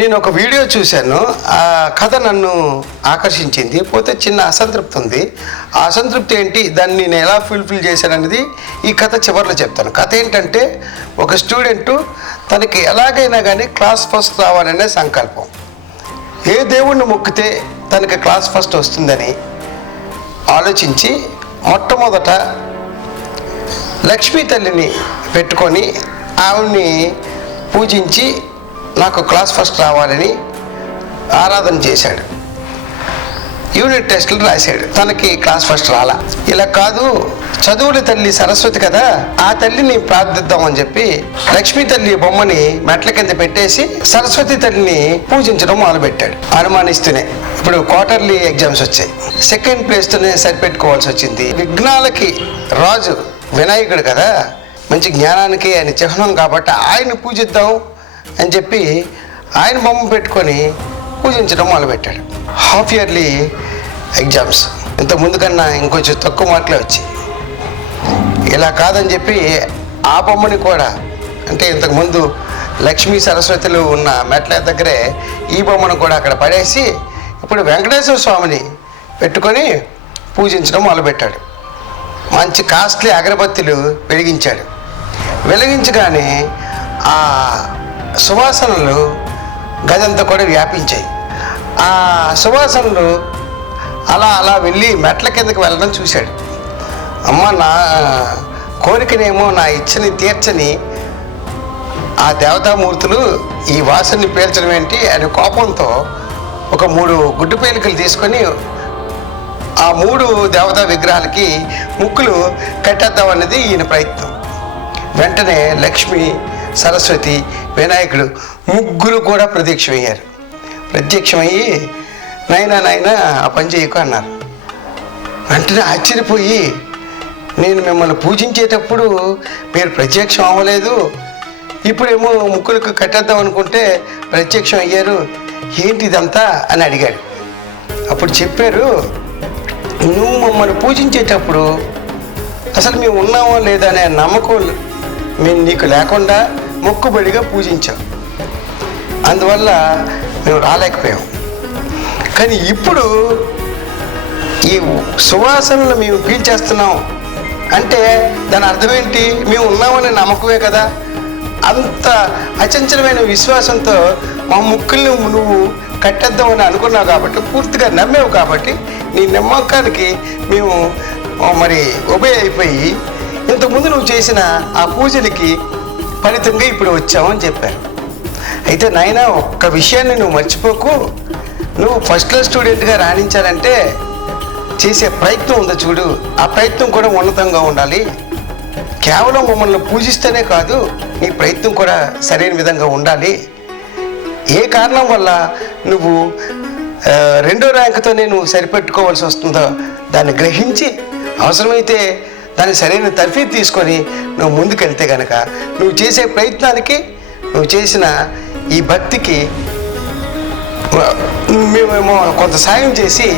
నేను ఒక వీడియో చూశాను. ఆ కథ నన్ను ఆకర్షించింది. పోతే చిన్న అసంతృప్తి ఉంది. ఆ అసంతృప్తి ఏంటి, దాన్ని నేను ఎలా ఫుల్ఫిల్ చేశాననేది ఈ కథ చివరిలో చెప్తాను. కథ ఏంటంటే, ఒక స్టూడెంటు తనకి ఎలాగైనా కానీ క్లాస్ ఫస్ట్ రావాలనే సంకల్పం. ఏ దేవుణ్ణి మొక్కితే తనకి క్లాస్ ఫస్ట్ వస్తుందని ఆలోచించి మొట్టమొదట లక్ష్మీ తల్లిని పెట్టుకొని ఆవిడ్ని పూజించి నాకు క్లాస్ ఫస్ట్ రావాలని ఆరాధన చేశాడు. యూనిట్ టెస్టులు రాశాడు. తనకి క్లాస్ ఫస్ట్ రాలా. ఇలా కాదు, చదువుల తల్లి సరస్వతి కదా, ఆ తల్లిని ప్రార్థిద్దామని చెప్పి లక్ష్మీ తల్లి బొమ్మని మెట్ల కింద పెట్టేసి సరస్వతి తల్లిని పూజించడం మొదలుపెట్టాడు. అనుమానిస్తూనే. ఇప్పుడు క్వార్టర్లీ ఎగ్జామ్స్ వచ్చాయి. సెకండ్ ప్లేస్తోనే సరిపెట్టుకోవాల్సి వచ్చింది. విఘ్నాలకి రాజు వినాయకుడు కదా, మంచి జ్ఞానానికి ఆయన చిహ్నం కాబట్టి ఆయన పూజిద్దాం అని చెప్పి ఆయన బొమ్మ పెట్టుకొని పూజించడం మొదలుపెట్టాడు. హాఫ్ ఇయర్లీ ఎగ్జామ్స్ ఇంతకుముందు కన్నా ఇంకొంచెం తక్కువ మార్కులే వచ్చాయి. ఇలా కాదని చెప్పి ఆ బొమ్మని కూడా, అంటే ఇంతకుముందు లక్ష్మీ సరస్వతులు ఉన్న మెట్ల దగ్గరే ఈ బొమ్మను కూడా అక్కడ పడేసి ఇప్పుడు వెంకటేశ్వర స్వామిని పెట్టుకొని పూజించడం మొదలుపెట్టాడు. మంచి కాస్ట్లీ అగరబత్తులు వెలిగించగానే ఆ సువాసనలు గదంతా కూడా వ్యాపించాయి. ఆ సువాసనలు అలా వెళ్ళి మెట్ల కిందకి వెళ్ళడం చూశాడు. అమ్మ, నా కోరికనేమో, నా ఇచ్చని తీర్చని ఆ దేవతామూర్తులు ఈ వాసనని పీల్చడం ఏంటి అనే కోపంతో ఒక 3 గుడ్డు పేలికలు తీసుకొని ఆ 3 దేవతా విగ్రహాలకి ముక్కులు కట్టేద్దామన్నది ఈయన ప్రయత్నం. వెంటనే లక్ష్మి, సరస్వతి, వినాయకుడు ముగ్గురు కూడా ప్రత్యక్షమయ్యి నాయనా ఆ పని చేయకు అన్నారు. వెంటనే ఆశ్చర్యపోయి, నేను మిమ్మల్ని పూజించేటప్పుడు మీరు ప్రత్యక్షం అవ్వలేదు, ఇప్పుడేమో ముక్కులకు కట్టేద్దాం అనుకుంటే ప్రత్యక్షం అయ్యారు, ఏంటి ఇదంతా అని అడిగాడు. అప్పుడు చెప్పారు, నువ్వు మమ్మల్ని పూజించేటప్పుడు అసలు మేము ఉన్నామో లేదా అనే నమ్మకం మేము నీకు లేకుండా మొక్కుబడిగా పూజించాం, అందువల్ల మేము రాలేకపోయాం. కానీ ఇప్పుడు ఈ సువాసనలు మేము పీల్చేస్తున్నాం అంటే దాని అర్థం ఏంటి? మేము ఉన్నామనే నమ్మకమే కదా. అంత అచంచలమైన విశ్వాసంతో మా ముక్కుల్ని నువ్వు కట్టేద్దామని అనుకున్నావు కాబట్టి, పూర్తిగా నమ్మేవు కాబట్టి, నీ నమ్మకానికి మేము మరి ఒబే అయిపోయి ఇంతకుముందు నువ్వు చేసిన ఆ పూజలకి ఫలితంగా ఇప్పుడు వచ్చామని చెప్పారు. అయితే నాయనా, ఒక్క విషయాన్ని నువ్వు మర్చిపోకు, నువ్వు ఫస్ట్ క్లాస్ స్టూడెంట్గా రాణించాలంటే చేసే ప్రయత్నం ఉందో చూడు, ఆ ప్రయత్నం కూడా ఉన్నతంగా ఉండాలి. కేవలం మమ్మల్ని పూజిస్తేనే కాదు, నీ ప్రయత్నం కూడా సరైన విధంగా ఉండాలి. ఏ కారణం వల్ల నువ్వు 2వ ర్యాంకుతోనే నువ్వు సరిపెట్టుకోవాల్సి వస్తుందో దాన్ని గ్రహించి అవసరమైతే దాన్ని సరైన తర్ఫీదు తీసుకొని నువ్వు ముందుకెళ్తే కనుక నువ్వు చేసే ప్రయత్నానికి, నువ్వు చేసిన ఈ భక్తికి మేమేమో కొంత సాయం చేసి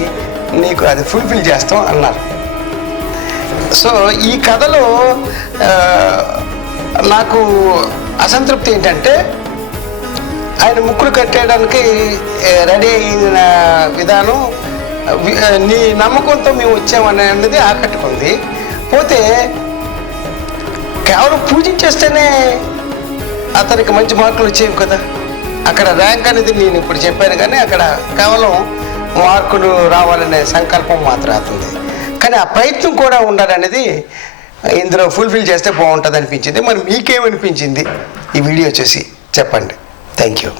నీకు అది ఫుల్ఫిల్ చేస్తాం అన్నారు. సో ఈ కథలో నాకు అసంతృప్తి ఏంటంటే, ఆయన ముక్కులు కట్టేయడానికి రెడీ అయిన విధానం, నీ నమ్మకంతో మేము వచ్చామనేది ఆకట్టుకుంది. పోతే కేవలం పూజించేస్తేనే అతనికి మంచి మార్కులు వచ్చేవి కదా. అక్కడ ర్యాంక్ అనేది నేను ఇప్పుడు చెప్పాను, కానీ అక్కడ కేవలం మార్కులు రావాలనే సంకల్పం మాత్రం అవుతుంది. కానీ ఆ ప్రయత్నం కూడా ఉండాలనేది ఇందులో ఫుల్ఫిల్ చేస్తే బాగుంటుంది అనిపించింది. మరి మీకేమనిపించింది ఈ వీడియో చూసి చెప్పండి. Thank you.